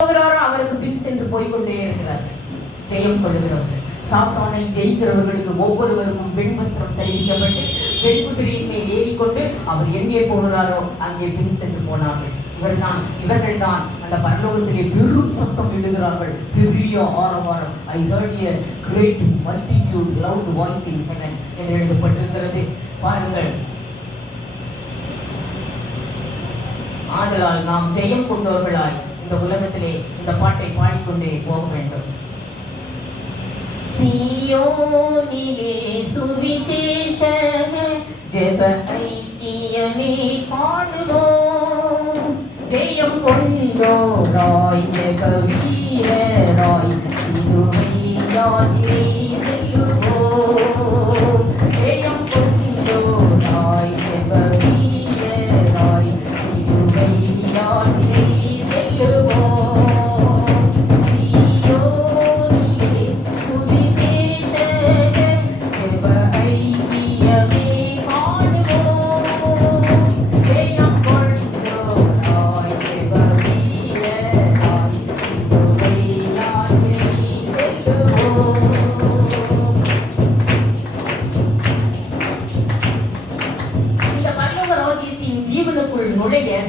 அவருக்கு பின் சென்று போய்கொண்டே இருக்கிறார். ஜெயம் கொள்ளுகிறவர்கள், சாத்தானை ஜெயிக்கிறவர்களுக்கு ஒவ்வொருவருக்கும் பெண் வஸ்திரம் தரிக்கப்பட்டு பெண் குதிரையின் மேல் ஏறிக்கொண்டு அவர் எங்கே போகிறாரோ அங்கே பின் சென்று போனார்கள். இவர்கள் தான் அந்த பரலோகத்திலே பெரும் சத்தம் விடுகிறார்கள். பெரிய ஆரவாரம். I heard a great multitude loud voice in heaven என்று எழுதப்பட்டிருக்கிறது. பாருங்கள், ஆதலால் நாம் ஜெயம் கொண்டவர்களாய் இந்த உலகத்திலே இந்த பாட்டை பாடிக்கொண்டே போக வேண்டும். சீயோனிலே சுவிசேஷ ஜெப ஐக்கியமே பாடுவோம், ஜெயம் கொண்டோராய் ஜெப வீரராய் சிலுவை யாத்திரை செல்லுவோம், ஜெயம் கொண்டோராய் ஜெப வீரராய் சிலுவை யாத்திரை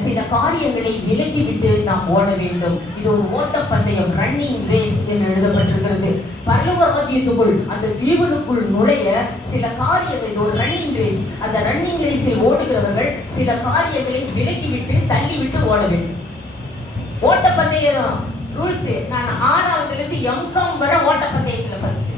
சில காரியங்களை விலக்கிவிட்டு நாம் ஓட வேண்டும். இது ஒரு ஓட்டப்பந்தயம், ரன்னிங் ரேஸ் என்று எழுதப்பட்டிருக்கிறது. பரலோக ராஜ்யத்துக்குள் அந்த ஜீவனுக்குள் நுழைய சில காரியங்கள், ஒரு ரன்னிங் ரேஸ். அந்த ரன்னிங் ரேஸில் ஓடுகிறவர்கள் சில காரியங்களை விலக்கிவிட்டு தள்ளிவிட்டு ஓட வேண்டும். ஓட்டப்பந்தயம் ரூல்ஸ், நான் ஆறாவதுலேருந்து எம்காம் வர ஓட்டப்பந்தயத்தில் ஃபர்ஸ்ட்,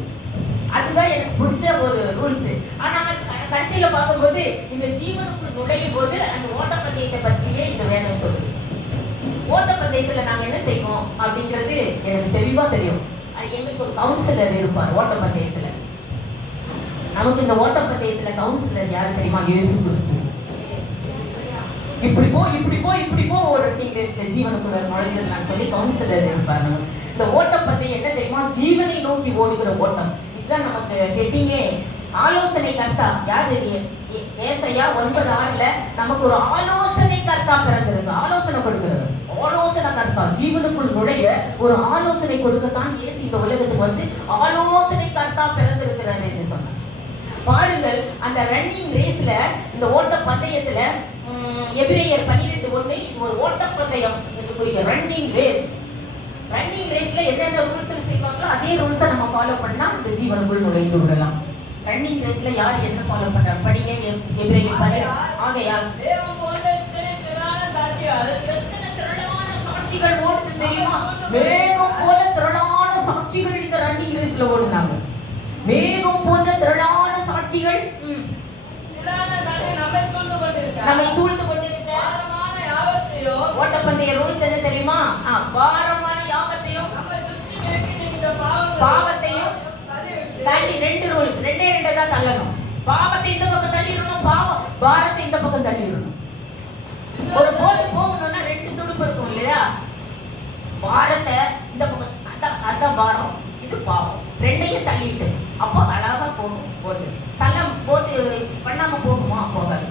அதுதான் எனக்கு பிடிச்ச ஒரு ரூல்ஸ். ஆனால் கடைசியில பார்க்கும்போது இந்த ஜீவனுக்குள் நுழையும் போது அந்த ஓட்டப்பந்தயத்தை பற்றியே இந்த வேதம் சொல்லுது. ஓட்டப்பந்தயத்துல நாங்க என்ன செய்வோம் அப்படிங்கிறது எனக்கு தெளிவா தெரியும். எங்களுக்கு ஒரு கவுன்சிலர் இருப்பார் ஓட்டப்பந்தயத்துல. நமக்கு இந்த ஓட்டப்பந்தயத்துல கவுன்சிலர் யாரு தெரியுமா? இயேசு கிறிஸ்து. இப்படி போ ஒரு ஜீவனுக்குள்ள நுழைஞ்சிடலாம் சொல்லி கவுன்சிலர் இருப்பார். இந்த ஓட்டப்பந்தயம் என்ன தெரியுமா? ஜீவனை நோக்கி ஓடுகிற ஓட்டம். இதுதான் நமக்கு ஹெட்டிங்கே. ஆலோசனை கர்த்தா யாரு? ஏசாயா 9:6 நமக்கு ஒரு ஆலோசனை கர்த்தா பிறந்திருக்கு. ஆலோசனை கொடுக்கிறது ஆலோசனை கர்த்தா. ஜீவனுக்குள் நுழைய ஒரு ஆலோசனை கொடுக்கத்தான் இயேசு இந்த உலகத்துக்கு வந்து ஆலோசனை கர்த்தா பிறந்திருக்கிறார் என்று சொன்னார். பாருங்கள், அந்த ரன்னிங் ரேஸ்ல, இந்த ஓட்ட பந்தயத்துல எபிரேயர் 12:1 ஒரு ஓட்டப்பந்தயம் என்று குறிக்க ரன்னிங் ரேஸ். ரன்னிங் ரேஸ்ல என்னென்ன ரூல்ஸ் செய்வாங்களோ அதே ரூல்ஸை நம்ம ஃபாலோ பண்ணா இந்த ஜீவனுக்குள் நுழைந்து விடலாம். ரன்னிங் ரேஸ்ல யார் என்ன ஃபாலோ பண்றாங்க படிங்க. எபிரேயர் 12. ஆகையால் தேவன் போன்ற திரளான சாட்சிகள், எத்தனை திரளான சாட்சிகள் ஓடுது தெரியுமா? மேகம் போல திரளான சாட்சிகள் இந்த ரன்னிங் ரேஸ்ல ஓடுனாங்க. மேகம் போன்ற திரளான சாட்சிகள் நம்மை சூழ்ந்து கொண்டிருக்க பாரமான யாவற்றையும். ஓட்டப்பந்தய ரூல்ஸ் என்ன தெரியுமா? பாரமான யாவற்றையும் பாவத்தையும் தள்ளி. ரெண்டு ரூல்ஸ், ரெண்டே தான் தள்ளணும். பாவத்தை இந்த பக்கம் தள்ளிடணும், பாரத்தை இந்த பக்கம் தள்ளிடணும். ஒரு போட்டு போகணும்னா ரெண்டு துடுப்பு இருக்கும் இல்லையா? பாரத்தை இந்த பக்கம், அதான் பாரம், இது பாவம். ரெண்டையும் தள்ளிட்டு அப்போ அழகா போகும். போட்டு தள்ளம் போட்டு பண்ணாம போகுமா? போகாது.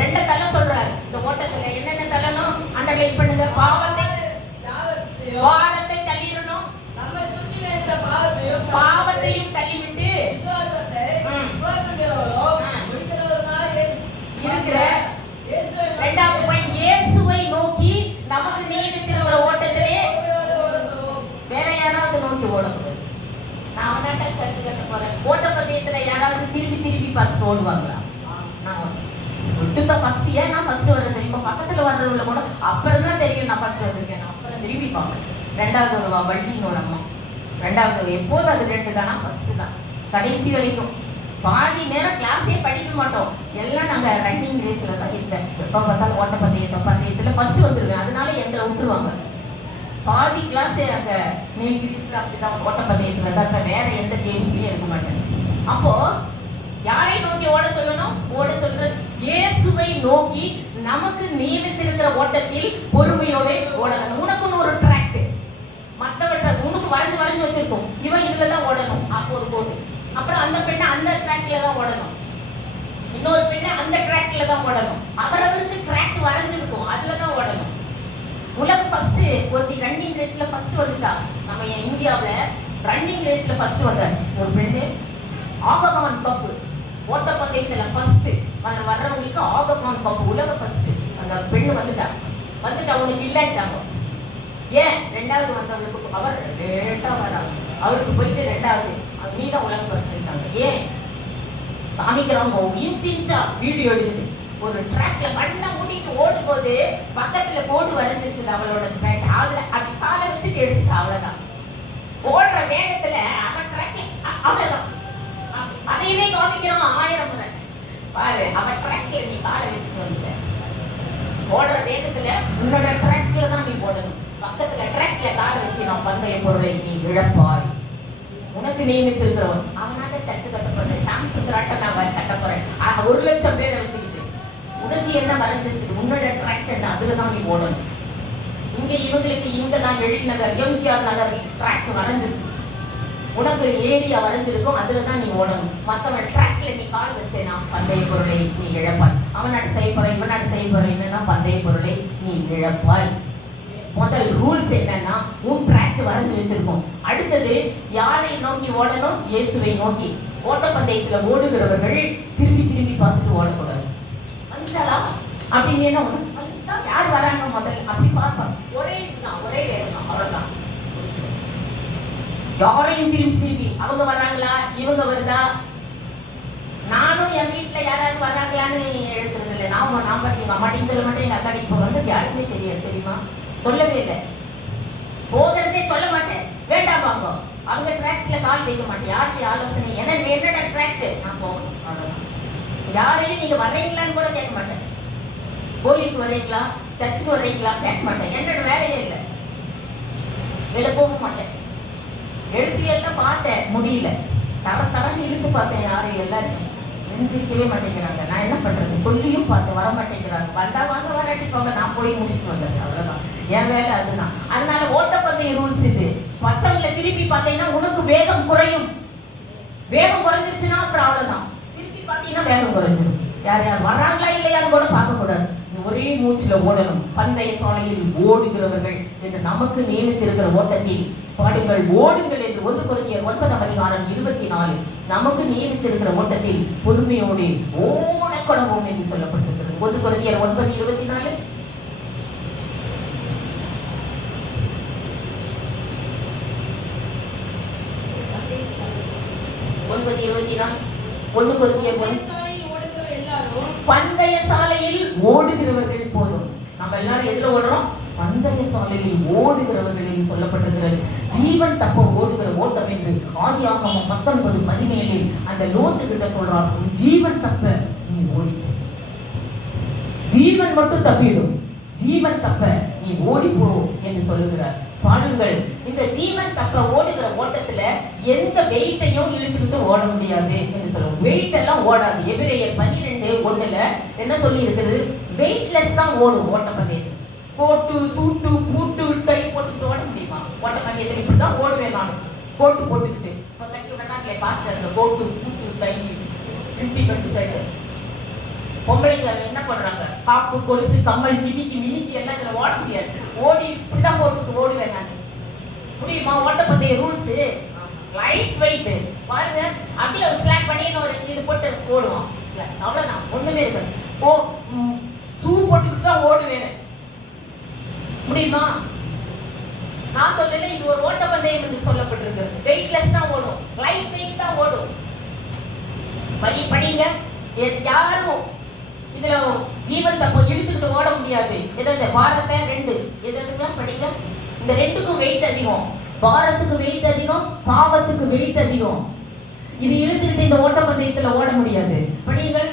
ரெண்ட தள்ள சொல்றாரு இந்த ஓட்டத்துல. என்னென்ன தள்ளணும் அண்டர்லைன் பண்ணுங்க. பாவத்தை தள்ளிடணும், பாவத்தையும் தள்ளிவிட்டு இருக்கிற இரண்டாவது பாயிண்ட், இயேசுவை நோக்கி நமக்கு நியமித்திருக்கிற ஓட்டத்திலே வேற யாராவது நோக்கி ஓடக்கூடாது. நான் கருத்து போறேன். ஓட்டப்பந்தயத்துல யாராவது திரும்பி பார்த்து ஓடுவாங்களா? நான் ஃபர்ஸ்ட். ஏன் நான் ஃபர்ஸ்ட் வரேன் தெரியுமா? பக்கத்துல வர்றவங்கள கூட அப்புறம் தான் தெரியும் நான் ஃபர்ஸ்ட் வந்திருக்கேன். அப்புறம் திரும்பி பார்ப்பேன். ரெண்டாவது வருவா வண்டின்னு ஒரு அம்மா. ரெண்டாவது எப்போது அது 2 தானா? ஃபர்ஸ்ட் தான் கடைசி வரைக்கும். பாதி நேரம் கிளாஸே படிக்க மாட்டோம். எல்லாம் நாங்கள் ரன்னிங் ரேஸில் தான் இருப்பேன். எப்போ பார்த்தாலும் ஓட்டப்பந்தயத்தில் ஃபர்ஸ்ட் வந்துடுவேன். அதனால எங்களை விட்டுருவாங்க. பாதி கிளாஸே அந்த நீல்கிரிஸில் அப்படி தான் ஓட்டப்பந்தயத்தில் தான். இப்போ வேற எந்த கேம்ஸ்லையும் இருக்க மாட்டேன். அப்போ யாரை நோக்கி ஓட சொல்லணும்? ஓட சொல்றது இயேசுவை நோக்கி நமக்கு நியமித்திருக்கிற ஓட்டத்தில் பொறுமையோட ஓடணும். உனக்குன்னு ஒரு ட்ராக், மற்றவற்றை உனக்கு வரைஞ்சு வச்சிருக்கோம். இவன் இதுல தான் ஓடணும். அப்போ ஒரு போட்டு. அப்புறம் அந்த பெண்ணை அந்த ட்ராக்ல தான் ஓடணும், இன்னொரு பெண்ணை அந்த ட்ராக்ல தான் ஓடணும். அவரவருக்கு ட்ராக் வரைஞ்சிருக்கும், அதுல தான் ஓடணும். உலக ஃபர்ஸ்ட் ஒரு ரன்னிங் ரேஸ்ல ஃபர்ஸ்ட் வந்துட்டா. நம்ம இந்தியாவுல ரன்னிங் ரேஸ்ல ஃபர்ஸ்ட் வந்தாச்சு ஒரு பெண்ணு. ஆகமன் கப் ஓட்டப்பந்தயத்துல ஃபர்ஸ்ட் வர்றவங்களுக்கு ஆகமன் கப் உலக ஃபர்ஸ்ட் அந்த பெண்ணு வந்துட்டா. அவனுக்கு இல்லைட்டாங்க. ஏன்? ரெண்டாவது வந்தவங்களுக்கு அவர் லேட்டா வராங்க. அவருக்கு போயிட்டு ரெண்டாவது நீதான் உலக ஃபர்ஸ்ட். ஏன் காமிக்கிறவங்க இன்ச்சா வீடியோ எடுக்குது. ஒரு ட்ராக்ல கண்ணை மூடிட்டு ஓடும் போது பக்கத்துல கோடு வரைஞ்சிருக்குது அவளோட ட்ராக். அதுல அப்படி காலை வச்சுட்டு எடுத்துட்டா. அவ்வளவுதான். ஓடுற வேகத்துல அவன் ட்ராக் அவ்வளவுதான். அதையுமே காமிக்கிறோம் 1000 முறை. பாரு, அவன் ட்ராக்ல நீ காலை வச்சுட்டு வந்துட்ட. ஓடுற வேகத்துல உன்னோட ட்ராக்ல தான் நீ ஓடணும். பக்கத்துல ட்ராக்ல காலை வச்சு நான் பந்தய பொருளை நீ இழப்பாய். உனக்கு நியமித்திருக்கிறவன் அவனால தட்டு கட்டப்படுற சாம்சுந்தராட்ட நான் கட்ட போறேன். 1,00,000 பேரை வச்சுக்கிட்டு உனக்கு என்ன வரைஞ்சிருக்கு? உன்னோட ட்ராக் என்ன? அதுலதான் நீ ஓடணும். இங்க இவங்களுக்கு இங்க நான் எழில்நகர் எம்ஜிஆர் நகர் ட்ராக் வரைஞ்சிருக்கு. உனக்கு ஏரியா வரைஞ்சிருக்கும். அதுலதான் நீ ஓடணும். மற்றவன் ட்ராக்ல நீ கால் வச்சேனா பந்தய பொருளை நீ இழப்பாய். அவனாட்டு செய்ய போற இவனாட்டு செய்ய போற என்னன்னா பந்தய பொருளை நீ இழப்பாய். முதல் ரூல்ஸ் என்னன்னா உன் ட்ராக் வரைஞ்சு வச்சிருக்கோம். அடுத்தது யாரை நோக்கி ஓடணும்? இயேசுவை நோக்கி. ஓட்டப்பந்தயத்துல ஓடுகிறவர்கள் திரும்பி திரும்பி பார்த்துட்டு ஓடக்கூடாது. வந்துட்டாலாம் அப்படின்னு என்ன யார் வராங்க முதல்ல அப்படி பார்ப்பாங்க. ஒரே வேகம் தான், அவ்வளவுதான். யாரையும் திரும்பி திரும்பி அவங்க வர்றாங்களா இவங்க வருதா. நானும் என் வீட்டுல யாராவது வர்றாங்களான்னு எழுதுறது இல்லை. நான் எங்க அம்மாட்டின்னு சொல்ல மாட்டேன், எங்க அக்காடி இப்போ வந்து யாருக்குமே தெரியாது. தெரியுமா? சொல்லவே இல்லை. போகிறதே சொல்ல மாட்டேன். வேண்டாம் வாங்க. அவங்க ட்ராக்ல கால் வைக்க மாட்டேன். யாருக்கு ஆலோசனை என்னோட ட்ராக் நான் போகணும். அவ்வளவுதான். யாரையும் நீங்க வர்றீங்களான்னு கூட கேட்க மாட்டேன். கோயிலுக்கு வர்றீங்களா சர்ச்சுக்கு வர்றீங்களா கேட்க மாட்டேன். என்னோட வேலையே இல்லை. வெளில போக மாட்டேன். எழுதியெல்லாம் பார்த்தேன், முடியல. தரன்னு இழுத்து பார்த்தேன். யாரும் எல்லாரும் நினைச்சிக்கவே மாட்டேங்கிறாங்க. நான் என்ன பண்றது? சொல்லியும் பார்த்து வர மாட்டேங்கிறாங்க. வந்தா வாங்க, வராட்டி போங்க. நான் போய் முடிச்சுட்டு வந்தேன். அவ்வளவுதான் என் வேலை. அதுதான். அதனால ஓட்டப்பந்தய ரூல்ஸ் இது. மற்றவங்களை திருப்பி பார்த்தீங்கன்னா உனக்கு வேகம் குறையும். வேகம் குறைஞ்சிருச்சுன்னா அப்புறம் அவ்வளவுதான். திருப்பி பார்த்தீங்கன்னா வேகம் குறைஞ்சிடும். யார் யார் வர்றாங்களா இல்லையான்னு கூட பார்க்க கூடாது. ஒரே மூச்சுல ஓடணும். பந்தய சாலையில் ஓடுகிறவர்கள் என்று நமக்கு நியமித்திருக்கிற ஓட்டத்தில் பாடுங்கள் ஓடுங்கள் என்று 1 கொரிந்தியர் 9:24 நமக்கு நியமித்திருக்கிற ஓட்டத்தில் பொறுமையோடு ஓடக்கொடவும் என்று சொல்லப்பட்டிருக்கிறது. 1 கொரிந்தியர் 9:24 1 கொரிந்தியர் பந்தய சாலையில் ஓடுகிறவர்கள் போதும். நம்ம எல்லாரும் எதுல ஓடுறோம்? பந்தய சாலையில் ஓடுகிறவர்களில் சொல்லப்பட்டிருக்கிறது. ஜீவன் தப்ப ஓடுகிற ஓட்டம் என்று ஆதியாகமம் 19:17 அந்த லோத்து கிட்ட சொல்றார். ஜீவன் தப்ப நீ ஓடி, ஜீவன் மட்டும் தப்பிடும், ஜீவன் தப்ப நீ ஓடி போ என்று சொல்லுகிறார். பாருங்கள், இந்த ஜீவன் தப்ப ஓடுகிற ஓட்டத்துல எந்த வெயிட்டையும் இழுத்துக்கிட்டு ஓட முடியாது என்று சொல்லுவோம். வெயிட் எல்லாம் ஓடாது. எபிரேயர் 12:1 என்ன சொல்லி இருக்குது? வெயிட்லெஸ் தான் ஓடும் ஓட்டப்பந்தயத்தில். கோட்டு சூட்டு பூட்டு டை போட்டுக்கிட்டு ஓட முடியுமா? ஓட்டப்பந்தயத்தில் இப்படிதான் ஓடுவேன் நான். கோட்டு போட்டுக்கிட்டு பாஸ்டர் கோட்டு பூட்டு டை 50% பொம்பளைங்க என்ன பண்றாங்க? காப்பு கொலுசு கம்மல் ஜிமிக்கி மினிக்கி எல்லாம் இதுல ஓட முடியாது. ஓடி இப்படிதான் போட்டு ஓடுவேன் நான். முடியுமா? ஓட்டப்பந்தய ரூல்ஸ் லைட் வெயிட் பாருங்க. அப்படியே ஒரு ஸ்லாக் பண்ணி ஒரு இது போட்டு ஓடுவோம். அவ்வளவுதான், ஒண்ணுமே இருக்காது. ஷூ போட்டுக்கிட்டு தான் ஓடுவேன். முடியுமா? நான் சொல்லல, இது ஒரு ஓட்டப்பந்தயம் என்று சொல்லப்பட்டிருக்கு. வெயிட்லெஸ் தான் ஓடும், லைட் வெயிட் தான் ஓடும். படிங்க. யாரும் இதுல ஜீவன் தப்ப இழுத்துக்கிட்டு ஓட முடியாது. எதாவது பாரத்தை 2 எதுங்க படிங்க. இந்த 2க்கும் வெயிட் அதிகம். பாரத்துக்கு வெயிட் அதிகம், பாவத்துக்கு வெயிட் அதிகம். இது இழுத்துக்கிட்டு இந்த ஓட்டப்பந்தயத்துல ஓட முடியாது. படிங்கள்.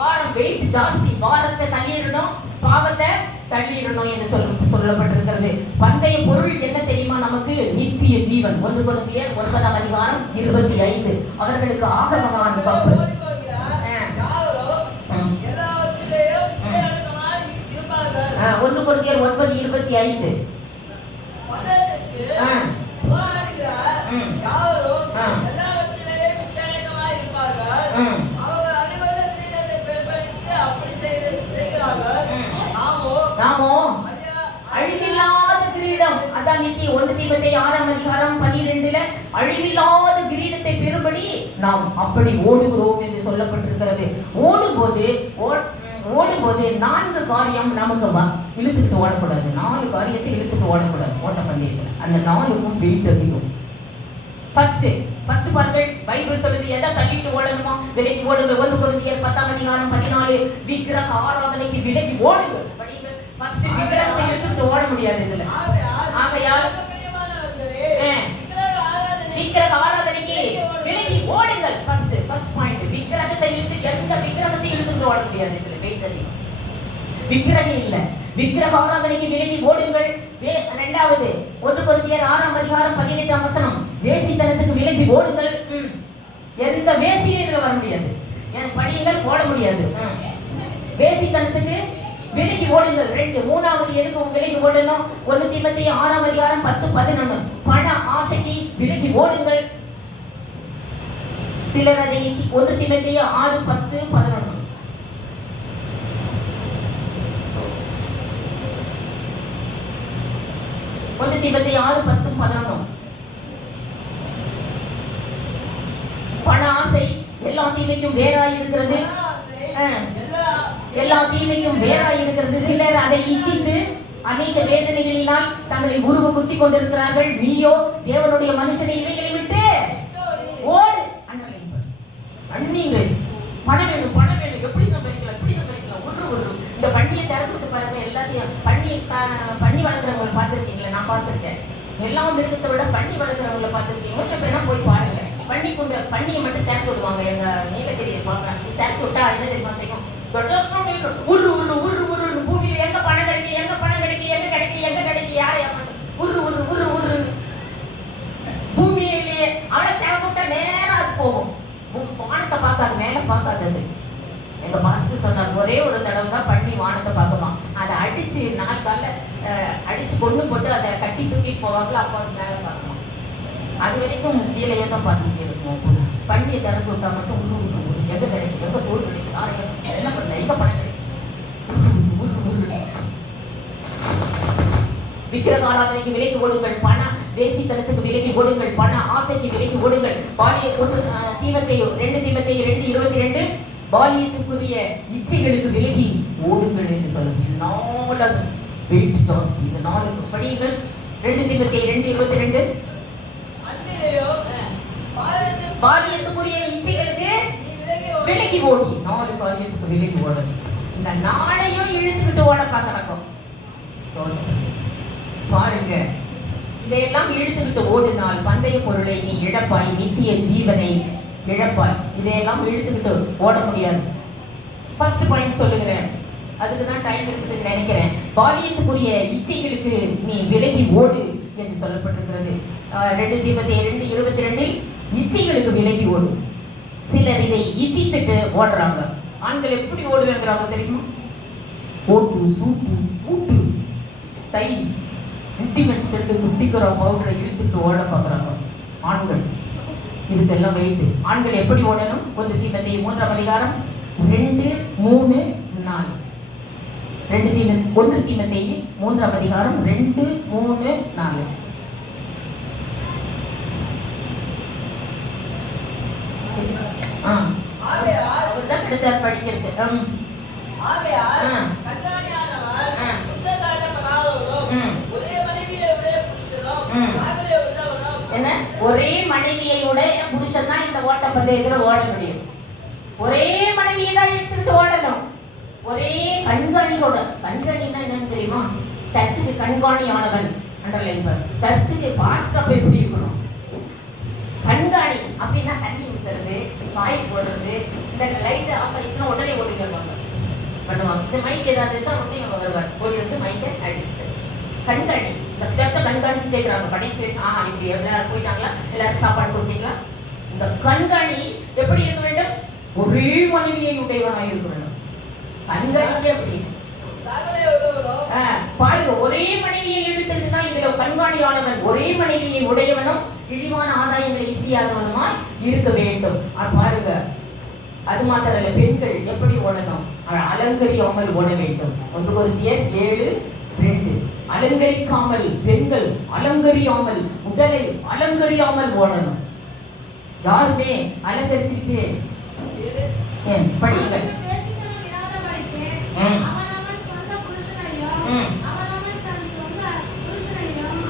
பாரம் வெயிட் ஜாஸ்தி. பாரத்தை தள்ளிடணும், பாவத்தை தள்ளிடணும் என்று சொல்லப்பட்டிருக்கிறது. பந்தய பொருள் என்ன தெரியுமா? நமக்கு நித்திய ஜீவன். 1 கொரிந்தியர் 9:25 அவர்களுக்கு ஆகமமான கப்பு. 1 கொரிந்தியர் 9:25 எல்லாவற்றிலேயும் அதான் இன்னைக்கு 1 தீமோத்தேயு 6:12 அழிவில்லாத கிரீடத்தை பெறும்படி நாம் அப்படி ஓடுகிறோம் என்று சொல்லப்பட்டிருக்கிறது. ஓடும்போது 4 காரியம் நமக்கு இழுத்துக்கிட்டு ஓடக்கூடாது. 4 காரியத்தை இழுத்துட்டு ஓடக்கூடாது ஓட்ட பந்தயத்தில். அந்த 4க்கும் வெயிட் அதிகம். ஃபர்ஸ்ட் பாருங்கள், பைபிள் சொல்லுது எதை தள்ளிட்டு ஓடணுமா? விலகி ஓடுங்கள். 1 கொரிந்தியர் 10:14 விக்கிரக ஆராதனைக்கு விலகி ஓடுங்கள். ஃபர்ஸ்ட் விக்கிரகத்தை இழுத்துட்டு ஓட முடியாது இதுல. ஆகையால் விக்கிரக ஆராதனைக்கு விலகி ஓடுங்கள். ஃபர்ஸ்ட் பாயிண்ட், விக்கிரகத்தை இழுத்து எந்த விக்கிரகத்தை இழுத்துட்டு ஓட முடியாது இதுல. வெயிட் அதிகம். விக்கிரகம் இல்ல, விக்கிரக ஆராதனைக்கு விலகி ஓடுங்கள். இரண்டாவது 1 கொரிந்தியர் 6:18 வேசித்தனத்துக்கு விலகி ஓடுங்கள். எந்த வேசியும் இதுல வர முடியாது. படியுங்கள், போட முடியாது. வேசித்தனத்துக்கு விலகி ஓடுங்கள். 2 மூணாவது எதுக்கு விலகி ஓடணும்? 1 தீமோத்தேயு 6:10-11 பண ஆசைக்கு விலகி ஓடுங்கள். சிலர் அதை 1 தீமோத்தேயு 6:10-11 1 தீமோத்தேயு 6:10-11 பண ஆசை எல்லா தீமைக்கும் வேறாய் இருக்கிறது. எல்லா தீமைக்கும் வேறாய் இருக்கிறது. சிலர் அதை இச்சித்து அநேக வேதனைகளினால் தங்களை உருவ குத்தி கொண்டிருக்கிறார்கள். நீயோ தேவனுடைய மனுஷனை இவைகளை விட்டு ஓடு. பணம் வேணும் எப்படி சம்பாதிக்கலாம் இந்த பண்ணியை திறந்துட்டு பாருங்க. எல்லாத்தையும் பண்ணி வளர்க்குறவங்களை பார்த்துருக்கீங்களா? நான் பார்த்துருக்கேன். எல்லா மிருகத்தை விட பண்ணி வளர்க்குறவங்களை பார்த்துருக்கீங்க. கொஞ்சம் பேர் போய் பாருங்க. பண்ணியை மட்டும் திறந்து விடுவாங்க. எங்க நீலகிரியை பார்க்க திறந்து விட்டா என்ன தெரியுமா செய்யும்? பூமியில எங்க பணம் கிடைக்கும், எங்க கிடைக்கும் யாரை உரு பூமியிலேயே அவளை திறந்து விட்டா நேரம் அது போகும். வானத்தை பார்க்காது, மேல பார்க்காதது. எங்க பாஸ்டர் சொன்னார், ஒரே ஒரு தடவை தான் பண்ணி வானத்தை பார்க்கலாம். அதை அடிச்சு 4 கால அடிச்சு கொண்டு போட்டு அதை கட்டி தூக்கி போவாங்களா, அப்போ மேல பார்க்கலாம். அது வரைக்கும் கீழே தான் பார்த்துட்டே இருக்கும். பண்ணியை திறந்து விட்டா மட்டும் எங்க கிடைக்கும், எங்க சோறு கிடைக்கும், என்ன பண்ணல, எங்க பணம் கிடைக்கும். விக்கிரக ஆராதனைக்கு விலகி ஓடுங்கள். பண வேசித்தனத்துக்கு விலகி ஓடுங்கள். பண ஆசைக்கு விலகி ஓடுங்கள். தீமோத்தேயு 2 தீமோத்தேயு 2:22 பாலியத்துக்குரிய இச்சைகளுக்கு விலகி ஓடுங்கள் என்று சொல்லுங்கள். வெயிட் ஜாஸ்தி. இந்த 4 படியுங்கள். 2 தீமோத்தேயு 2:22 பாலியத்துக்குரிய இச்சைகளுக்கு விலகி ஓடி. 4 காரியத்துக்கு விலகி ஓடணும். இந்த 4ஐயும் இழுத்துக்கிட்டு ஓட பார்க்கறாங்க பாருங்க. இதையெல்லாம் இழுத்துக்கிட்டு ஓடினால் பந்தய பொருளை நீ இழப்பாய், நித்திய ஜீவனை இழப்பாய். இதையெல்லாம் இழுத்துக்கிட்டு ஓட முடியாது. ஃபர்ஸ்ட் பாயிண்ட் சொல்லுகிறேன், அதுக்கு தான் டைம் இருக்குதுன்னு நினைக்கிறேன். பாலியத்துக்குரிய இச்சைகளுக்கு நீ விலகி ஓடு என்று சொல்லப்பட்டிருக்கிறது. 2 தீமோத்தேயு 2:22 இச்சைகளுக்கு விலகி ஓடு. சிலர் இதை இச்சித்துட்டு ஓடுறாங்க. ஆண்கள் எப்படி ஓடுவேங்கிறாங்க தெரியுமா? போட்டு சூட்டு கூட்டு தை இன்டிமெண்ட் செட்டு குட்டிக்கிற பவுடரை இழுத்துட்டு ஓட பார்க்குறாங்க ஆண்கள். இதுக்கெல்லாம் வைத்து ஆண்கள் எப்படி ஓடணும்? 1 தீமோத்தேயு 3:2, 2, 3, 4 1 தீமோத்தேயு 3:2, 2, 3, 4 அவர்தான் கிடைச்சார் படிக்கிறது. என்ன ஒரே மனைவியோட புருஷன் தான் இந்த ஓட்ட பந்தயத்துல ஓட முடியும். ஒரே மனைவியை தான் எடுத்துக்கிட்டு ஓடணும். ஒரே கண்காணியோட. கண்காணின்னா என்னன்னு தெரியுமா? சர்ச்சுக்கு கண்காணியானவன். சர்ச்சுக்கு பாஸ்டர் அப்ப எப்படி இருக்கணும்? கண்காணி அப்படின்னா தண்ணி ஊத்துறது, காய் போடுறது, இந்த லைட் ஆஃப் ஆயிடுச்சுன்னா உடனே ஓடிடுவாங்க பண்ணுவாங்க. இந்த மைக் ஏதாவது உடனே வருவார், ஓடி வந்து மைக்கை அடிச்சு கண்காணி. இந்த சர்ச்சை கண்காணிச்சுட்டே இருக்கிறாங்க. கடைசி இப்படி எல்லாரும் போயிட்டாங்களா, எல்லாரும் சாப்பாடு கொடுத்தீங்களா? இந்த கண்காணி எப்படி இருக்க வேண்டும்? ஒரே மனைவியை உடையவனாக இருக்க வேண்டும். கண்காணிக்க அப்படி பாருங்க. ஒரே மனைவியை எடுத்துட்டுனா இதுல கண்காணியானவன் ஒரே மனைவியை உடையவனும் இழிவான ஆதாயங்களை இச்சையாதவனுமாய் இருக்க வேண்டும். பாருங்க. அது மாத்திரல்ல, பெண்கள் எப்படி ஓடணும்? அலங்கரியாமல் ஓட வேண்டும். 1 கொரிந்தியர் 7:2 அலங்கரிக்காமல், பெண்கள் அலங்கரியாமல், உடலை அலங்கரியாமல் ஓடணும். யாருமே அலங்கரிச்சுக்கிட்டு படியுங்கள்.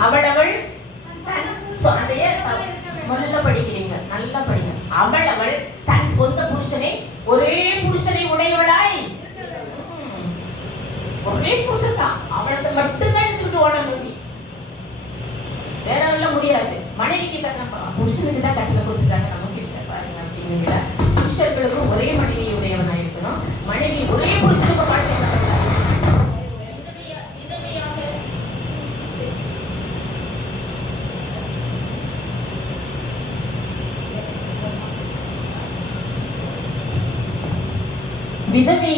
அவளவள் முதல்ல படிக்கிறீங்க, நல்லா படிங்க. அவளவள் தன் சொந்த புருஷனை, ஒரே புருஷனை உடையவளாய், ஒரே புருஷன் தான், அவளை மட்டும்தான் எடுத்துக்கிட்டு ஓடணும். வேற எல்லாம் முடியாது. மனைவிக்கு தான், புருஷனுக்கு தான் கட்டில கொடுத்துட்டாங்க, நமக்கு இல்லை பாருங்க அப்படிங்கிற. புருஷர்களுக்கு ஒரே மனைவி உடையவனா இருக்கணும். மனைவி ஒரே புருஷனுக்கு வாழ்க்கை. விதவை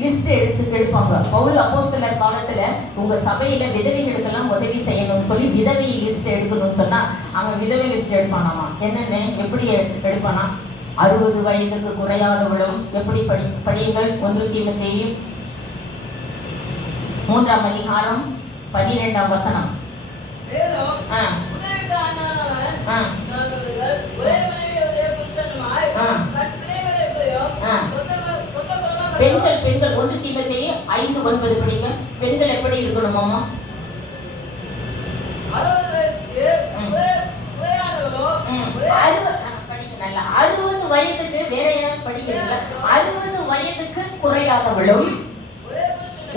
லிஸ்ட் எடுப்பாங்க. பவுல் அப்போஸ்தலர் காலத்துல உங்க சபையில விதவைகளுக்கெல்லாம் உதவி செய்யணும்னு சொல்லி விதவை லிஸ்ட் எடுக்கணும்னு சொன்னா அவன் விதவை லிஸ்ட் எடுப்பானாமா. என்னன்னு எப்படி எடுப்பானா? 60 வயதுக்கு குறையாதவளும். எப்படி படியுங்கள். 1 தீமோத்தேயு 3ஆம் அதிகாரம் 12ஆம் வசனம். பெண்கள் 1 தீமோத்தேயு 5:9 படிங்க. பெண்கள் எப்படி இருக்கணுமாமா? 60 வயதுக்கு வேற யாரும் படிக்கிறீங்களா? 60 வயதுக்கு குறையாதவளும்,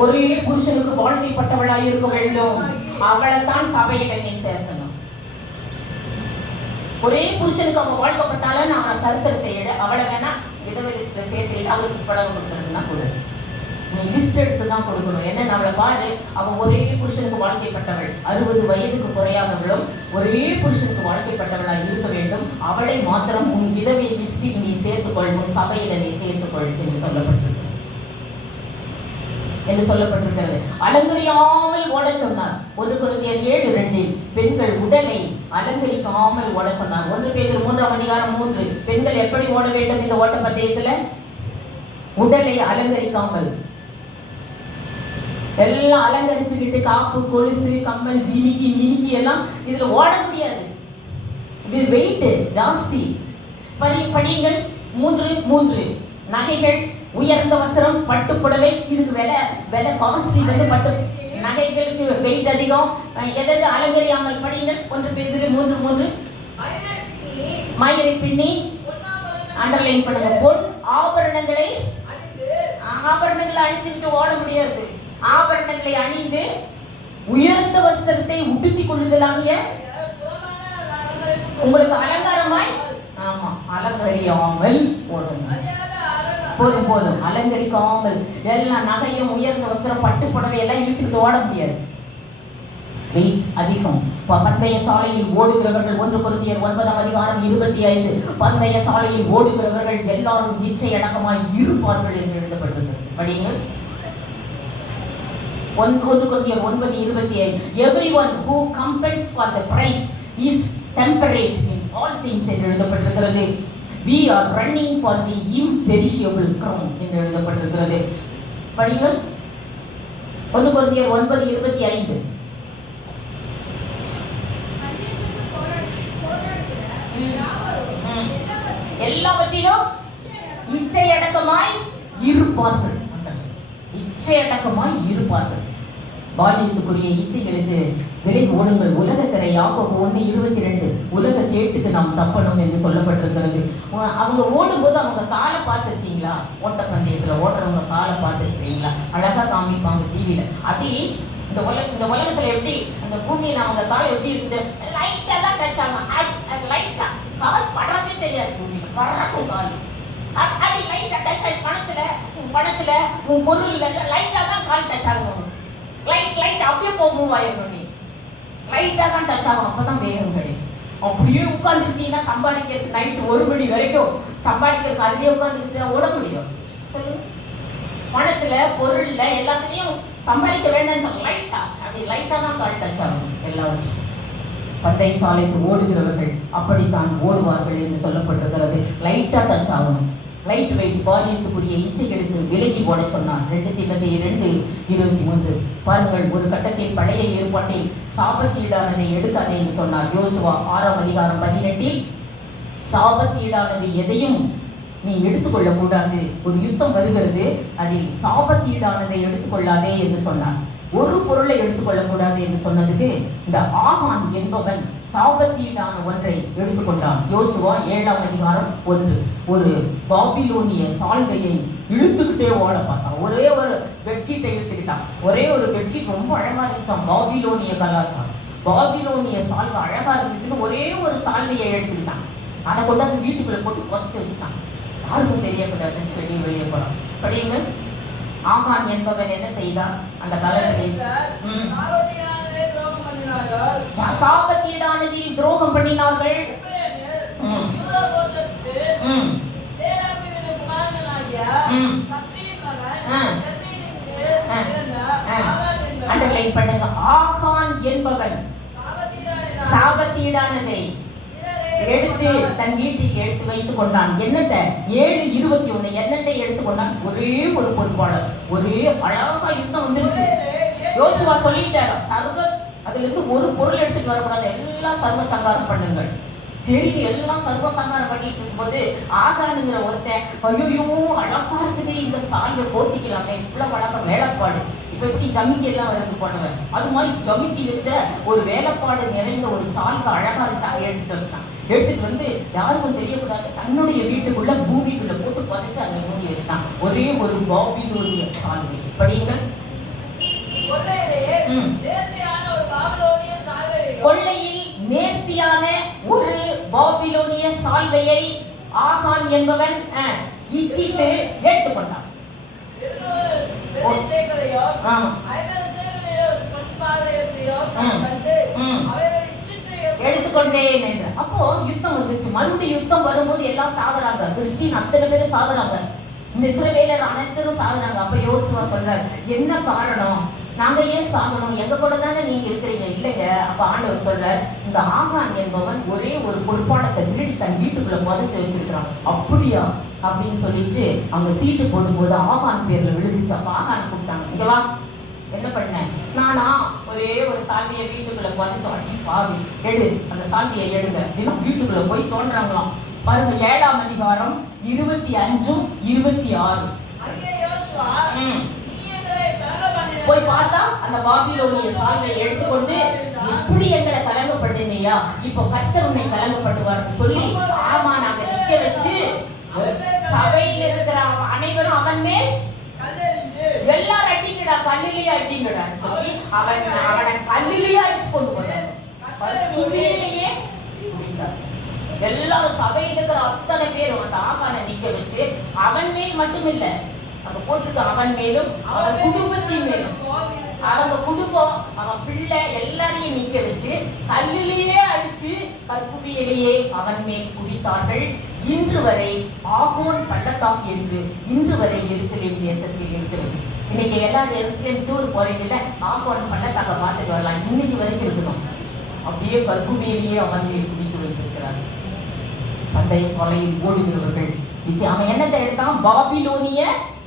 ஒரே புருஷனுக்கு வாழ்க்கைப்பட்டவளாய் இருக்க வேண்டும். அவளைத்தான் சபையில நீ சேர்க்கணும். ஒரே புருஷனுக்கு அவன் வாழ்க்கப்பட்டாலும் அவன் சரித்திரத்தை எடு. அவளை வேணா விதவை லிஸ்ட்ல சேர்த்து அவளுக்கு படம் கொடுக்கறதுன்னா கொடு. நீ லிஸ்ட் எடுத்து தான் கொடுக்கணும். என்ன அவளை பாரு, அவன் ஒரே புருஷனுக்கு வாழ்க்கைப்பட்டவள், 60 வயதுக்கு குறையாதவளும், ஒரே புருஷனுக்கு வாழ்க்கைப்பட்டவளாய் இருக்க வேண்டும். அவளை மாத்திரம் உன் விதவை லிஸ்டில் நீ சேர்த்துக்கொள், உன் சபையில நீ சேர்த்துக்கொள் என்று சொல்லப்பட்டிருக்கிறது. அலங்கரியாமல் ஓட சொன்னார். 1 கொரிந்தியர் 7:2 பெண்கள் உடலை அலங்கரிக்காமல் ஓட சொன்னார். 1 பேதுரு 3ஆம் அதிகாரம் 3 பெண்கள் எப்படி ஓட வேண்டும் இந்த ஓட்ட பந்தயத்துல? உடலை அலங்கரிக்காமல். எல்லாம் அலங்கரிச்சுக்கிட்டு காப்பு, கொலுசு, கம்மல், ஜிமிக்கி, மினிக்கி எல்லாம் இதுல ஓட முடியாது. இது வெயிட் ஜாஸ்தி. படியுங்கள். 3 நகைகள், உயர்ந்த வஸ்திரம், பட்டு புடவை. இதுக்கு விலை காஸ்ட்லி வந்து பட்டு நகைகளுக்கு வெயிட் அதிகம். எதாவது அலங்கரியாமல் படியுங்கள். 1 பேதுரு 3 மயிரை பின்னி அண்டர்லைன் பண்ணுங்க. பொன் ஆபரணங்களை அணிந்துட்டு ஓட முடியாது. ஆபரணங்களை அணிந்து உயர்ந்த வஸ்திரத்தை உடுத்திக் கொள்ளுதலாகிய உங்களுக்கு அலங்காரமாய், ஆமா, அலங்கரியாமல் ஓடணும். போதும் அலங்கரிக்காமல். எல்லா நகையும், உயர்ந்த வஸ்திரம், பட்டு புடவை எல்லாம் இழுத்துக்கிட்டு ஓட முடியாது. வெயிட் அதிகம். பந்தய சாலையில் ஓடுகிறவர்கள் 1 கொரிந்தியர் 9ஆம் அதிகாரம் 25 பந்தய சாலையில் ஓடுகிறவர்கள் எல்லாரும் இச்சை அடக்கமாய் இருப்பார்கள் என்று எழுதப்பட்டிருக்கிறது. படியுங்கள். 1 கொரிந்தியர் 9:25 everyone who competes for the prize is temperate in all things என்று எழுதப்பட்டிருக்கிறது. we are running for the imperishable crown என்று எழுதப்பட்டிருக்கிறது. படியுங்கள். 1 கொரிந்தியர் 9:25 எல்லாவற்றிலும் இச்சையடக்கமாய் இருப்பார்கள். இச்சையடக்கமாய் இருப்பார்கள். பாலியத்துக்குரிய இச்சைகளுக்கு விலகி ஓடுங்கள். உலகக்கரை யாக்கோபு 1:22 உலக கேட்டுக்கு நாம் தப்பணும் என்று சொல்லப்பட்டிருக்கிறது. அவங்க ஓடும்போது அவங்க காலை பார்த்துருக்கீங்களா? ஓட்டப்பந்தயத்தில் ஓடுறவங்க காலை பார்த்துருக்கீங்களா? அழகா காமிப்பாங்க டிவியில. அப்படி இந்த உலகத்துல எப்படி அந்த பூமியில அவங்க காலை எப்படி இருக்குது? லைட்டா தான் டச் ஆகும். லைட்டா கால் படுறதே தெரியாது. பூமியில பறக்கும் கால். அப்படி லைட்டா டச் ஆகி பணத்துல உன் பொருள்ல லைட்டா தான் கால் டச் ஆகும். லைட் அப்படியே மூவ் ஆயிடணும். நீ லைட்டா தான் டச் ஆகும். அப்பதான் வேகம் கிடைக்கும். அப்படியே உட்காந்துக்கிட்டீங்கன்னா சம்பாதிக்கிறது நைட் 1 மணி வரைக்கும் சம்பாதிக்கிறதுக்கு அதுலயே உட்காந்துக்கிட்டு ஓட முடியும். சொல்லுங்க. பணத்துல பொருள்ல எல்லாத்துலயும் சம்பாதிக்க வேண்டாம்னு சொல்ல லைட்டா அப்படி லைட்டா தான் கால் டச் ஆகும். எல்லாவற்றும் பந்தய சாலைக்கு ஓடுகிறவர்கள் அப்படித்தான் ஓடுவார்கள் என்று சொல்லப்பட்டிருக்கிறது. லைட்டா டச் ஆகணும். லைட் வெயிட் பாலியத்துக்குரிய இச்சைகளுக்கு விலகி போட சொன்னார். 2 தீமோத்தேயு 2:23. பாருங்கள், ஒரு கட்டத்தில் பழைய ஏற்பாட்டில் சாபத்தீடானதை எடுக்காதே என்று சொன்னார். யோசுவா 6:18 சாபத்தீடானது எதையும் நீ எடுத்துக்கொள்ளக்கூடாது, ஒரு யுத்தம் வருகிறது, அதில் சாபத்தீடானதை எடுத்துக்கொள்ளாதே என்று சொன்னார். ஒரு பொருளை எடுத்துக்கொள்ளக்கூடாது என்று சொன்னதுக்கு இந்த ஆகான் என்பவன் சாபத்தீடான ஒன்றை எடுத்துக்கொண்டான். யோசுவா 7:1. ஒரு பாபிலோனிய சால்வையை இழுத்துக்கிட்டே ஓட பார்த்தான். ஒரே ஒரு பெட்ஷீட்டை இழுத்துக்கிட்டான். ஒரே ஒரு பெட்ஷீட் ரொம்ப அழகா இருந்துச்சான். பாபிலோனிய கலாச்சாரம், பாபிலோனிய சால்வை அழகா இருந்துச்சுன்னு ஒரே ஒரு சால்வையை எடுத்துக்கிட்டான். அதை கொண்டு அந்த வீட்டுக்குள்ள போட்டு புதைச்சு வச்சுட்டான். யாருக்கும் தெரியக்கூடாதுன்னு வெளியே போறான். படியுங்க. ஆகான் என்பவன் என்ன செய்தான்? அந்த காலத்தில் சாபத்தீடானதில் துரோகம் பண்ணினார்கள். அண்டர்லைன் பண்ணுங்க. ஆகான் என்பவன் சாபத்தீடானதை எடுத்து தன் வீட்டில் எடுத்து வைத்துக் கொண்டான். என்னட்ட 7:21 என்னட்டை எடுத்துக்கொண்டான். ஒரே ஒரு பொறுப்பாளர், ஒரே அழகா யுத்தம் வந்துருச்சு. யோசுவா சொல்லிட்டார், அதுல இருந்து ஒரு பொருள் எடுத்துட்டு வரக்கூடாது, எல்லாம் சர்வ சங்காரம் பண்ணுங்கள். சரி, எல்லாம் சர்வ சங்காரம் பண்ணிட்டு இருக்கும்போது ஆகானுங்கிற ஒருத்தன், ஐயோ அழகா இருக்குது, இந்த சால்வை போத்திக்கலாமே, இவ்வளவு அழகா வேலைப்பாடு, இப்ப எப்படி ஜமிக்கி எல்லாம் வந்து பண்ணுவேன், அது மாதிரி ஜமிக்கி வச்ச ஒரு வேலைப்பாடு நிறைந்த ஒரு சால்வை அழகா வச்சு எடுத்துட்டு வந்துட்டான். எடுத்துட்டு வந்து யாருக்கும் தெரியக்கூடாது, தன்னுடைய வீட்டுக்குள்ள பூமிக்குள்ள போட்டு பதிச்சு அங்க மூடி வச்சுட்டான். ஒரே ஒரு பாபிலோனிய சால்வை. படியுங்கள். கொள்ளையில் நேர்த்தியான ஒரு பாபிலோனிய சால்வையை ஆகான் என்பவன் இச்சித்து எடுத்துக்கொண்டான். எடுத்துக்கொண்டேன் என்று. அப்போ யுத்தம் வந்துச்சு. மறுபடியும் யுத்தம் வரும்போது எல்லாம் சாகுறாங்க. கிறிஸ்டின் அத்தனை பேரும் சாகுறாங்க. இந்த இஸ்ரவேலர் அனைத்தரும் சாகுறாங்க. அப்ப யோசுவா சொல்றாரு, என்ன காரணம்? நாங்க ஏன் சாகணும்? எங்க கூட தானே நீங்க இருக்கிறீங்க. இல்லைங்க. அப்ப ஆண்டவர் சொல்றார், இந்த ஆகான் என்பவன் ஒரே ஒரு பொறுப்பானத்தை திருடி தன் வீட்டுக்குள்ள புதைச்சு வச்சிருக்கிறான். அப்படியா அப்படின்னு சொல்லிட்டு அவங்க சீட்டு போடும்போது ஆகான் பேர்ல விழுந்துச்சு. அப்ப ஆகானை கூப்பிட்டாங்க, இங்க வா, என்ன பண்ண? நானா ஒரே ஒரு சால்வியை வீட்டுக்குள்ள புதைச்சு, அடி பாவி, எடு, அந்த சால்வியை எடுங்க அப்படின்னு வீட்டுக்குள்ள போய் தோன்றாங்களாம். பாருங்க, 7ஆம் அதிகாரம் 25, 26. போய் பார்த்தா அந்த பாபிலோனிய சால்வை எடுத்துக்கொண்டு, எப்படி எங்களை கலங்கப்படுனியா, இப்போ கர்த்தர் உன்னை கலங்கப்படுவார்னு சொல்லி ஆமா நாங்க நிக்க வச்சு சபையில இருக்கிற அனைவரும் அவன் மேல் எல்லாரும் அடிங்கடா, கல்லிலேயே அடிங்கடா சொல்லி அவனை கல்லிலேயே அடிச்சு கொண்டு போறாங்க. எல்லாரும் சபையில் இருக்கிற அத்தனை பேரும் அந்த ஆகானை நிக்க வச்சு அவன் மேல் மட்டும் இல்ல, அங்க போட்டிருக்க அவன் மேலும் அவன் குடும்பத்தின் மேலும், அவங்க குடும்பம், அவன் பிள்ளை எல்லாரையும் நிக்க வச்சு கல்லிலேயே அடிச்சு கற்குபியிலேயே அவன் மேல் குடித்தார்கள். இன்று வரை ஆகோன் பள்ளத்தாக்கு என்று இன்று வரை எருசலேம் தேசத்தில் இருக்கிறது. இன்னைக்கு எல்லாரும் எருசலேம் டூர் போறீங்கல்ல, ஆகோன் பள்ளத்தாக்க பார்த்துட்டு வரலாம். இன்னைக்கு வரைக்கும் இருக்கணும். அப்படியே கற்குபியிலேயே அவன் மேல் குடித்து வைத்திருக்கிறார். பந்தய சொலையில் ஓடுகிறவர்கள். அவன் என்னத்தை எடுத்தான்? பாபிலோனிய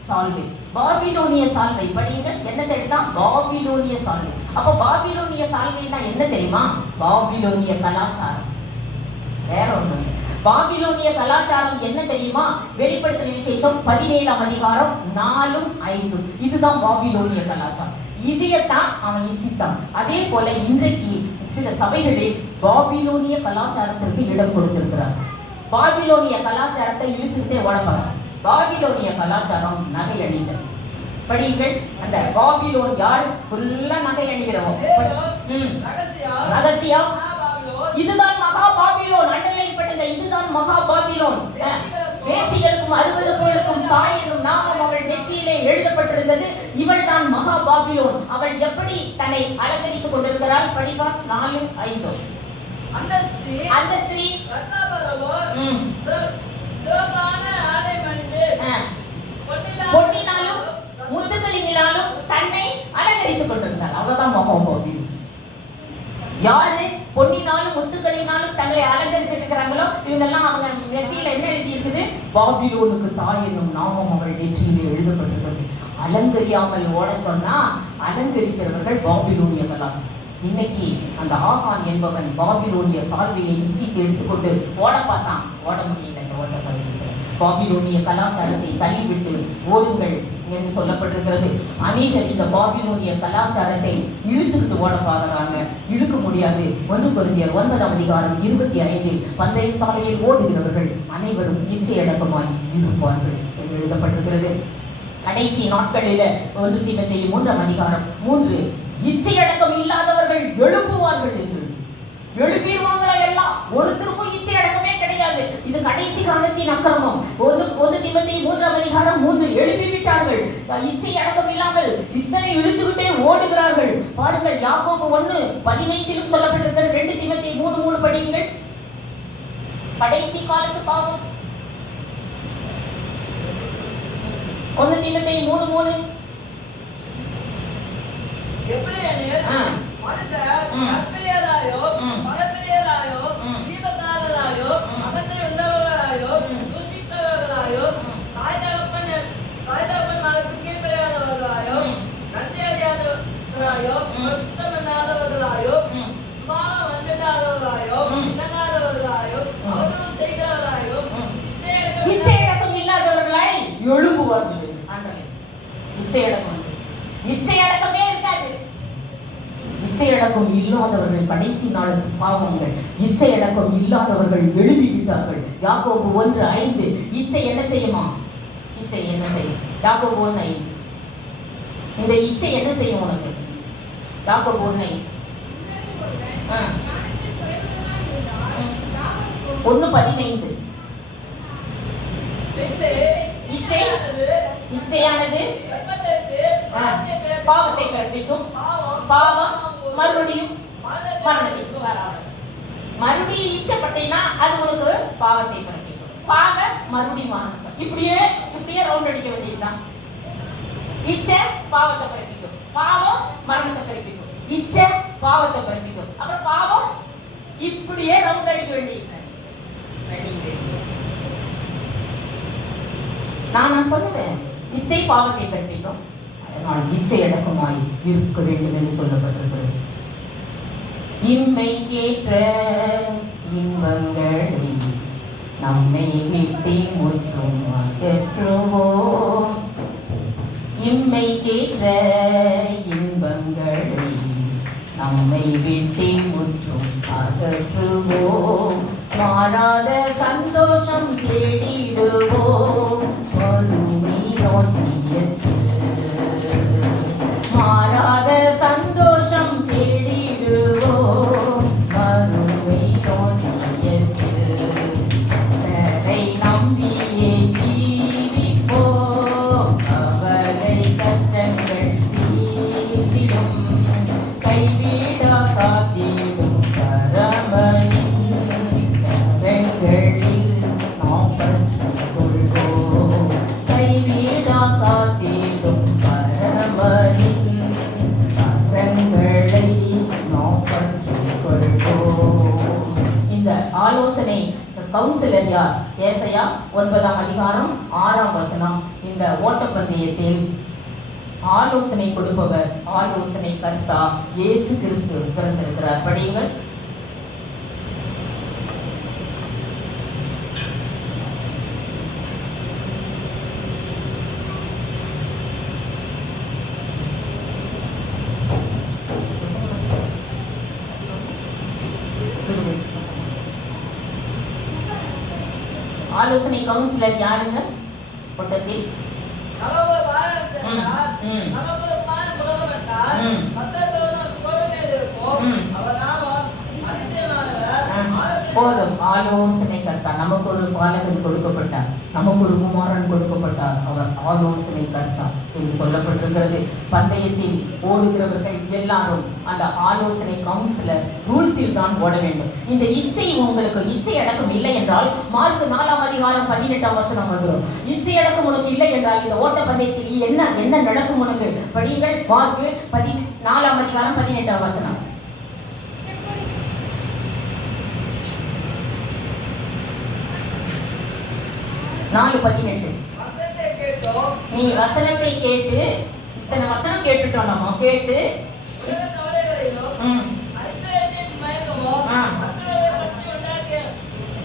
சால்வை. பாபிலோனிய சால்வை. படியுங்கள். என்னத்தை எடுத்தான்? பாபிலோனிய சால்வை. அப்ப பாபிலோனிய சால்வைனா என்ன தெரியுமா? பாபிலோனிய கலாச்சாரம். வேற ஒண்ணும் இல்லை. பாபிலோனிய கலாச்சாரம் என்ன தெரியுமா? வெளிப்படுத்தின விசேஷம் 17ஆம் அதிகாரம் 4, 5. இதுதான் பாபிலோனிய கலாச்சாரம். இதையத்தான் அவன் இச்சித்தான். அதே போல இன்றைக்கு சில சபைகளில் பாபிலோனிய கலாச்சாரத்திற்கு இடம் கொடுத்திருக்கிறார். பாபிலோனிய கலாச்சாரத்தை இழுத்துக்கிட்டே ஓடப்பாங்க. பாபிலோனிய கலாச்சாரம் நகை அணிதல். படியுங்கள். அந்த பாபிலோன் யார்? ஃபுல்லா நகை அணிகிறவங்க. ரகசியம். இதுதான் மகா பாபிலோன். அண்டர்லைன் பண்ணுங்க, இதுதான் மகா பாபிலோன். வேசிகளுக்கும் 60 பேருக்கும் தாய் என்னும் நாமம் அவள் நெற்றியிலே எழுதப்பட்டிருந்தது. இவள் தான் மகா பாபிலோன். அவள் எப்படி தன்னை அலங்கரித்துக் கொண்டிருக்கிறாள்? படிப்பா 4, 5. அந்த ஸ்திரீ பொன்னினாலும் முத்துக்களினாலும் தன்னை அலங்கரித்துக் கொண்டிருந்தாள். அவதான் மகா பாபிலோன். யாரு பொன்னினாலும் முத்துக்களினாலும் தங்களை அலங்கரிச்சிட்டு இருக்கிறாங்களோ இவங்க எல்லாம் அவங்க நெற்றியில என்ன எழுதி இருக்குது? பாபிலோனுக்கு தாய் என்னும் நாமம் அவள் நெற்றியிலே எழுதப்பட்டிருக்கிறது. அலங்கரியாமல் ஓட சொன்னா அலங்கரிக்கிறவர்கள் பாபிலோனிய கலாச்சாரம். இன்னைக்கு அந்த ஆகான் என்பவன் பாபிலோனிய சால்வையை இச்சிக்கு எடுத்துக்கொண்டு ஓட பார்த்தான், ஓட முடியல. இந்த ஓட்ட பகுதியில் பாபிலோனிய கலாச்சாரத்தை தள்ளிவிட்டு ஓடுங்கள் என்று சொல்லப்பட்டிருக்கிறது. அநேகர் இந்த பாபிலோனிய கலாச்சாரத்தை இழுத்துக்கிட்டு ஓட பார்க்கிறாங்க, இழுக்க முடியாது. 1 கொரிந்தியர் 9:25 பந்தய சாலையில் ஓடுகிறவர்கள் அனைவரும் இச்சையடக்கமாய் இருப்பார்கள் என்று எழுதப்பட்டிருக்கிறது. கடைசி நாட்களில 1 தீமோத்தேயு 3:3 இச்சையடக்கம் இல்லாதவர்கள் எழுப்புவார்கள் என்று எழுப்பிடுவாங்களா? எல்லாம் ஒருத்தருக்கும் இச்சையடக்கமே கிடையாது. இது கடைசி காலத்தின் அக்கிரமம். 1 தீமோத்தேயு 3:3 எழுப்பி விட்டார்கள். இச்சையடக்கம் இல்லாமல் இத்தனை இழுத்துக்கிட்டே ஓடுகிறார்கள். பாருங்கள், யாக்கோபு 1:15 சொல்லப்பட்டிருக்கிறது. 2 தீமோத்தேயு 3:3 படியுங்கள். கடைசி காலத்து பாவம். 1 தீமோத்தேயு 3:3 எப்படி மனுஷர் கற்பிரியராயோ பரப்பிரியராயோ தீபக்காரராயோ அகத்தை உள்ளவர்களாயோ தூஷித்தவர்களாயோ தாய் தகப்பன் மகனுக்கு கீழ்ப்படியாதவர்களாயோ நன்றி அறியாதவர்களாயோ சுத்தமில்லாதவர்களாயோ சுபாவம் அன்பில்லாதவர்களாயோ இணங்காதவர்களாயோ அவதூறு செய்கிறவர்களாயோ இச்சையடக்கம் இல்லாதவர்களாய் எழுப்புவார்கள். இச்சையடக்கமே இருக்காது. இச்சையடக்கம் இல்லாதவர்கள் கடைசி நாளுக்கு பாவங்கள். இச்சையடக்கம் இல்லாதவர்கள் எழுப்பி விட்டார்கள். யாக்கோபு 1:5 இச்சை என்ன செய்யுமா? இச்சை என்ன செய்யும்? யாக்கோபு 1:5 இந்த இச்சை என்ன செய்யும் உனக்கு? யாக்கோபு 1:5 1:15 இச்சையானது பாவத்தை கற்பிக்கும். பாவம் மறுபடியும் மரணத்துக்கு வராது. மறுபடியும் இச்சைப்பட்டீங்கன்னா அது உனக்கு பாவத்தை கற்பிக்கும். பாவ மறுபடியும் மரணத்தை. இப்படியே ரவுண்ட் அடிக்க வேண்டியதுதான். இச்சை பாவத்தை கற்பிக்கும், பாவம் மரணத்தை கற்பிக்கும். இச்சை பாவத்தை கற்பிக்கும், அப்புறம் பாவம் இப்படியே ரவுண்ட் அடிக்க வேண்டியது. நான் சொல்லுவேன், இச்சை பாவத்தை கற்பிக்கும். அதனால் இச்சை அடக்கமாய் இருக்க வேண்டும் என்று சொல்லப்பட்டிருக்கிறது. இம்மை ஏற்ற இன்பங்களை நம்மை விட்டு முற்றும் அகற்றுவோம். இம்மை ஏற்ற இன்பங்களை நம்மை விட்டு முற்றும் அகற்றுவோம். மாறாத சந்தோஷம் தேடிடுவோம். மாறாத சந்தோஷம் தேடிடுவோம். மறுமை தோன்றியதை நம்பியே ஜீவிப்போம். அவரை கஷ்டங்கள் தீர்த்திடும், கைவிடா காத்திடும் கரமனின் கரங்களில் நாம் பற்றிக் கொள்வோம். கைவிடா காத்திடும் கரமனின் கரங்களை நாம் பற்றிக் கொள்வோம். இந்த ஆலோசனை கவுன்சிலர் யார்? ஏசாயா 9:6 இந்த ஓட்டப்பந்தயத்தில் ஆலோசனை கொடுப்பவர், ஆலோசனை கர்த்தா இயேசு கிறிஸ்து பிறந்திருக்கிறார். படியுங்கள். ஆலோசனை கவுன்சிலர் யாருங்க? கூட்டத்தில் போதும். ஆலோசனை கர்த்தா. நமக்கு ஒரு பாலகன் கொடுக்கப்பட்டார், நமக்கு ஒரு குமாரன் கொடுக்கப்பட்டார். அவர் ஆலோசனை கர்த்தா என்று சொல்லப்பட்டிருக்கிறது. பந்தயத்தில் ஓடுகிறவர்கள் எல்லாரும் அந்த ஆலோசனை கவுன்சிலர் ரூல்ஸில் தான் ஓட வேண்டும். இந்த இச்சை உங்களுக்கு இச்சை அடக்கம் இல்லை என்றால் மார்க் 4:18 வந்துடும். இச்சை அடக்கம் உனக்கு இல்லை என்றால் இந்த ஓட்ட பந்தயத்தில் என்ன நடக்கும் உனக்கு? படியுங்கள். மார்க் 4:18. 4:18. வசனத்தை கேட்டோம். நீ வசனத்தை கேட்டு, இத்தனை வசனம் கேட்டுட்டோம், நம்ம கேட்டு உலக கவலைகளையும் ஐஸ்வர்யத்தின் மயக்கமும் மற்றவர்களை பற்றி உண்டாக்கிய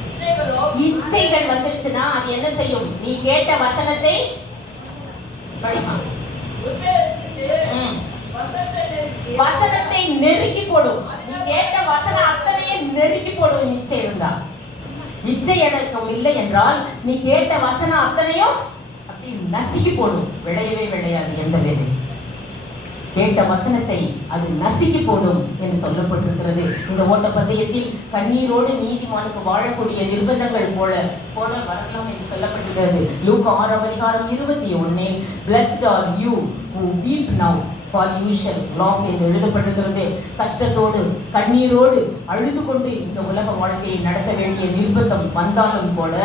இச்சைகளும் இச்சைகள் வந்துருச்சுன்னா அது என்ன செய்யும்? நீ கேட்ட வசனத்தை படிமா, உபேசித்து வசனத்தை நெருக்கி போடும். நீ கேட்ட வசனம் அத்தனையும் நெருக்கி போடும். இச்சை இருந்தா, இச்சை அடக்கம் இல்லை என்றால் நீ கேட்ட வசனம் அத்தனையும் அப்படி நசுக்கி போடும். விளையவே விளையாது எந்த வேலை. கேட்ட வசனத்தை அது நசுக்கி போடும் என்று சொல்லப்பட்டிருக்கிறது. இந்த ஓட்ட பந்தயத்தில் கண்ணீரோடு நீதிமானுக்கு வாழக்கூடிய நிர்பந்தங்கள் போல வரலாம் என்று சொல்லப்பட்டிருக்கிறது. லூக்கா 6:21 Blessed are you who weep now, for you shall laugh என்று எழுதப்பட்டிருக்கிறது. கஷ்டத்தோடு கண்ணீரோடு அழுது கொண்டு இந்த உலக வாழ்க்கையை நடத்த வேண்டிய நிர்பந்தம் வந்தாலும் கூட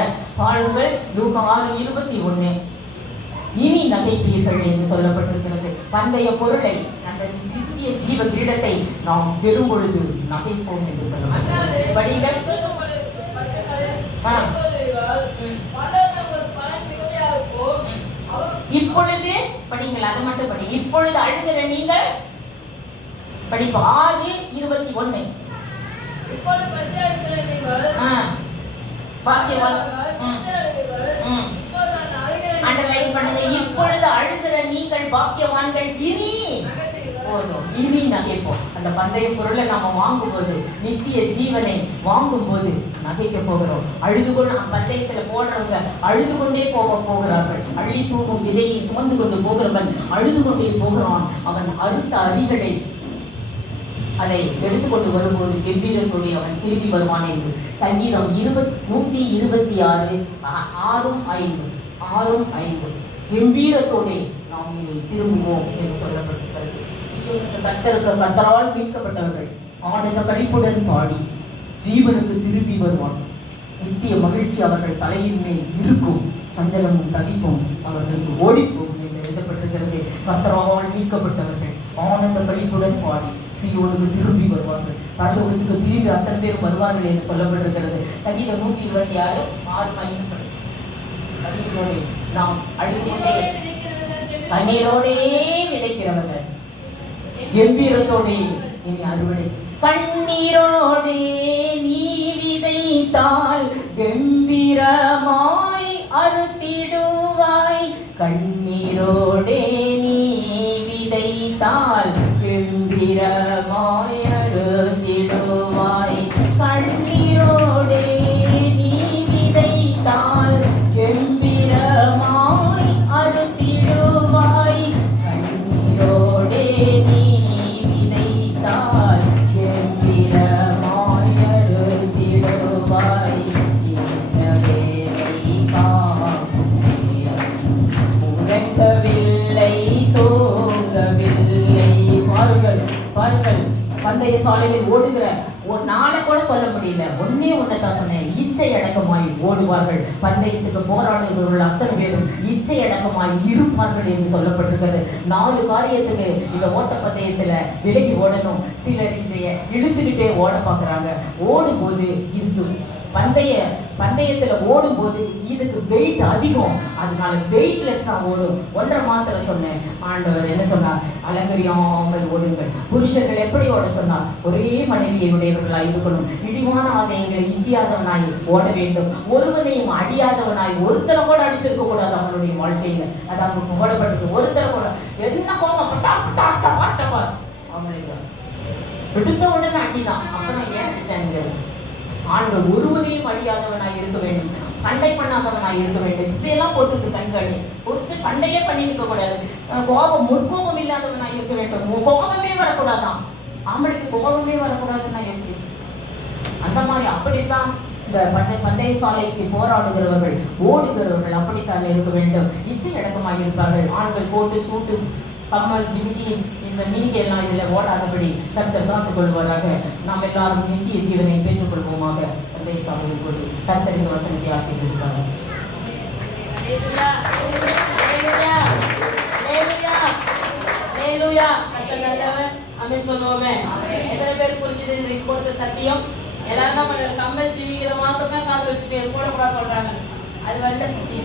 பாருங்கள், லூக்கா 6:21 இனி நகைப்பீர்கள் என்று சொல்லப்பட்டிருக்கிறது. பந்தய பொருளை, அந்த சித்திய ஜீவ கிரீடத்தை நாம் பெறும் பொழுது நகைப்போம் என்று சொல்லப்பட்டிருக்கிறது. படிகள் இப்பொழுது படிங்கள், அதை மட்டும் படி. இப்பொழுது அழுகிற நீங்கள் படிப்பு 6:21 இப்பொழுது பசியாயிருக்கிற நீங்கள் பாக்கியவான் அண்டர்லைன் பண்ணுங்க. இப்பொழுது அழுகிற நீங்கள் பாக்கியவான்கள், இனி போதும், இனி நகைப்போம். அந்த பந்தய பொருளை நாம வாங்கும்போது, நித்திய ஜீவனை வாங்கும்போது நகைக்க போகிறோம். அழுது கொண்டு பந்தயத்துல போடுறவங்க அழுது கொண்டே போகிறார்கள். அள்ளி தூவும் விதையை சுமந்து கொண்டு போகிறவன் அழுது கொண்டே போகிறான். அவன் அறுத்த அரிகளை அதை எடுத்துக்கொண்டு வரும்போது கம்பீரத்தோடு அவன் திரும்பி வருவான் என்று சங்கீதம் 126 6:5 கம்பீரத்தோடு நாம் இதை திரும்புவோம் என்று சொல்லப்பட்டிருக்கிறது. கர்த்தரால் மீட்கப்பட்டவர்கள் ஆனந்த களிப்புடன் பாடி ஜீவனுக்கு திரும்பி வருவான். நித்திய மகிழ்ச்சி அவர்கள் தலையின் மேல் இருக்கும், சஞ்சலமும் தவிப்பும் அவர்களுக்கு ஓடிப்போகும் என்று எழுதப்பட்டிருக்கிறது. கர்த்தரால் மீட்கப்பட்டவர்கள் ஆனந்த களிப்புடன் பாடி சீயோனுக்கு திரும்பி வருவார்கள். பரலோகத்துக்கு திரும்பி அத்தனை பேர் வருவார்கள் என்று சொல்லப்பட்டிருக்கிறது. சங்கீதம் 126 6 நாம் அழுகின்றே கண்ணீரோடே விதைக்கிறவர்கள் கம்பீரத்தோடே இனி அறுவடை. கண்ணீரோடே நீ விதைத்தால் கம்பீரமாய் அறுத்திடுவாய். கண்ணீரோடே நீ விதைத்தால் கம்பீரமாய் அறுத்திடுவாய். கண்ணீரோடே நீ விதைத்தால் கம்பீரமாய் அறுத்திடுவாய். கண்ணீரோடே நீ விதைத்தால் கம்பீரமாய் அறுத்திடுவாய். உறங்கவில்லை, தூங்கவில்லை. பாருங்கள், பந்தய சாலையில் ஓடுகிற ஒரு நாளை கூட சொல்ல முடியல. ஒன்னே ஒன்னைத்தான் சொன்னேன், இச்சை அடக்கமாய் ஓடுவார்கள். பந்தயத்துக்கு போராடுகிறவர்கள் அத்தனை பேரும் இச்சை அடக்கமாய் இருப்பார்கள் என்று சொல்லப்பட்டிருக்கிறது. 4 காரியத்துக்கு இந்த ஓட்ட பந்தயத்துல விலகி ஓடணும். சிலர் இந்த இழுத்துக்கிட்டே ஓட பார்க்குறாங்க. ஓடும்போது இதுக்கு பந்தயத்துல ஓடும்போது இதுக்கு வெயிட் அதிகம், அதனால வெயிட்லெஸ் தான் ஓடும். 1.5 மாத்திரை சொன்னேன். ஆண்டவர் என்ன சொன்னார்? அலங்கரியாமல் ஓடுங்கள். புருஷர்கள் எப்படி ஓட சொன்னார்? ஒரே மனைவியை உடையவர்களாய் இருக்கணும். இழிவான ஆதாயங்களை இச்சியாதவனாய் ஓட வேண்டும். ஒருவனையும் அடியாதவனாய், ஒருத்தரை கூட அடிச்சிருக்க கூடாது அவனுடைய வாழ்க்கையில. அது அவங்க ஓடப்பட்டது. ஒருத்தரை கூட என்ன கோபம் பட்டா அவங்களுக்கு விடுத்த உடனே அடிதான். அப்புறம் ஏன் அடிச்சாங்க? ஆண்கள் ஒருவனையும் அழியாதவனாய் இருக்க வேண்டும், சண்டை பண்ணாதவனாய் இருக்க வேண்டும். இப்படியெல்லாம் போட்டுட்டு கண்களே பொறுத்து சண்டையே பண்ணியிருக்க கூடாது. முற்கோபம் இல்லாதவனாய் இருக்க வேண்டும். கோபமே வரக்கூடாதான். ஆம்பளைக்கு கோபமே வரக்கூடாதுன்னா எப்படி? அந்த மாதிரி அப்படித்தான் இந்த பந்தய சாலைக்கு போராடுகிறவர்கள், ஓடுகிறவர்கள் அப்படித்தான் இருக்க வேண்டும். இச்சை அடக்கமாக இருப்பார்கள். ஆண்கள் கோட்டு, சூட்டு, கம்மல், ஜிமிக்கி, இந்த மினிக்கு எல்லாம் இதில் ஓடாதபடி கர்த்தர் காத்துக் கொள்வாராக. நாம் எல்லாரும் நித்திய ஜீவனை பெற்றுக்கொள்வோமாக. பந்தய சாலையில் கூடி கர்த்தர் இந்த வசனத்தை ஆசீர்வதிப்பார். சொல்லுவோமே, எத்தனை பேர் புரிஞ்சுது இந்த கொடுத்த சத்தியம்? எல்லாரும் கம்மல் ஜீவிக்கிற மாத்திரமே காது வச்சுட்டு போடக்கூடாது சொல்றாங்க. அது வரல சுத்தி